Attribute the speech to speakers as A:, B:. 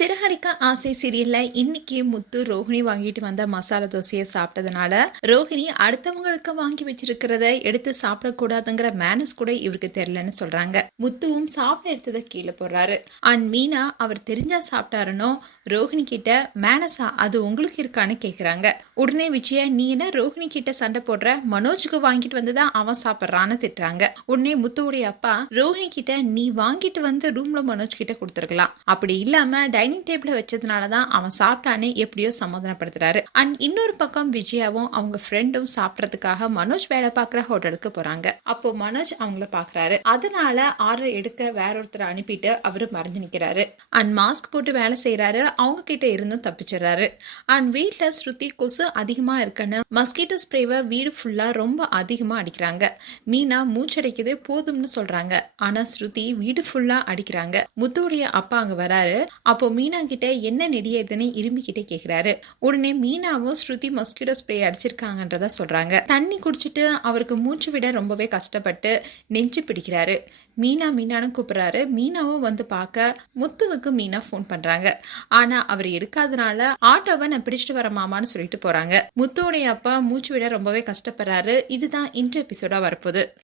A: சிறகடிக்க ஆசை சீரியல்ல இன்னைக்கு முத்து ரோஹிணி வாங்கிட்டு வந்த மசாலா தோசையை சாப்பிட்டதுனால ரோஹிணி அடுத்தவங்களுக்கு வாங்கி வச்சிருக்கிறத எடுத்து சாப்பிடக்கூடாதுங்கிற மேனஸ் கூட இவருக்கு தெரியலன்னு சொல்றாங்க. முத்துவும் சாப்பிட எடுத்ததை கீழே போடுறாரு. அண்ட் மீனா அவர் தெரிஞ்சா சாப்பிட்டாருனோ ரோஹிணி கிட்ட மேனஸா அது உங்களுக்கு இருக்கான்னு கேக்குறாங்க. உடனே விஜயா நீ என்ன ரோஹிணி கிட்ட சண்டை போடுற? மனோஜுக்கு வாங்கிட்டு வந்துதான் அவன் சாப்பிட்றான்னு திட்டுறாங்க. உடனே முத்துவுடைய அப்பா ரோஹிணி கிட்ட நீ வாங்கிட்டு வந்து ரூம்ல மனோஜ் கிட்ட கொடுத்துருக்கலாம். அப்படி இல்லாம டைனிங் டேபிள் வச்சதுனால தான் அவன் சாப்பிட்டானே எப்படியோ சமாதானப்படுத்துறாரு. அண்ட் இன்னொரு பக்கம் விஜயாவும் அவங்க ஃப்ரெண்டும் சாப்பிட்றதுக்காக மனோஜ் வேலை பார்க்குற ஹோட்டலுக்கு போறாங்க. அப்போ மனோஜ் அவங்கள பாக்குறாரு அதனால ஆர்டர் எடுக்க வேற ஒருத்தரை அனுப்பிட்டு அவரு மறைஞ்சு நிக்கிறாரு. அண்ட் மாஸ்க் போட்டு வேலை செய்யறாரு அவங்க கிட்ட இருந்தும் தப்பிச்சிடுறாரு. அண்ட் வீட்டுல ஸ்ருதி கொசு அதிகமா இருக்குன்னு மஸ்கிட்டோ ஸ்ப்ரேவை வீடு ஃபுல்லா ரொம்ப அதிகமா அடிக்கிறாங்க. மீனா மூச்சடைக்குது போதும்னு சொல்றாங்க. ஆனா ஸ்ருதி வீடு ஃபுல்லா அடிக்கிறாங்க. முத்துவுடைய அப்பா அங்க வராரு. அப்போ மீனா கிட்ட என்ன நெடியதுன்னு இருமி இரும்பிக்கிட்டே கேக்குறாரு. உடனே மீனாவும் ஸ்ருதி மஸ்கிட்டோ ஸ்ப்ரே அடிச்சிருக்காங்கன்றத சொல்றாங்க. தண்ணி குடிச்சிட்டு அவருக்கு மூச்சு விட ரொம்பவே கஷ்டப்பட்டு நெஞ்சு பிடிக்கிறாரு. மீனா மீனான்னு கூப்பிடுறாரு. மீனாவும் வந்து பார்க்க முத்துவுக்கு மீனா ஃபோன் பண்றாங்க. ஆனா அவர் எடுக்காதனால ஆட்டோவை நான் பிடிச்சிட்டு வர மாமான்னு சொல்லிட்டு போறாங்க. முத்துவுடைய அப்பா மூச்சு விட ரொம்பவே கஷ்டப்படுறாரு. இதுதான் இன்று எபிசோடா வரப்போகுது.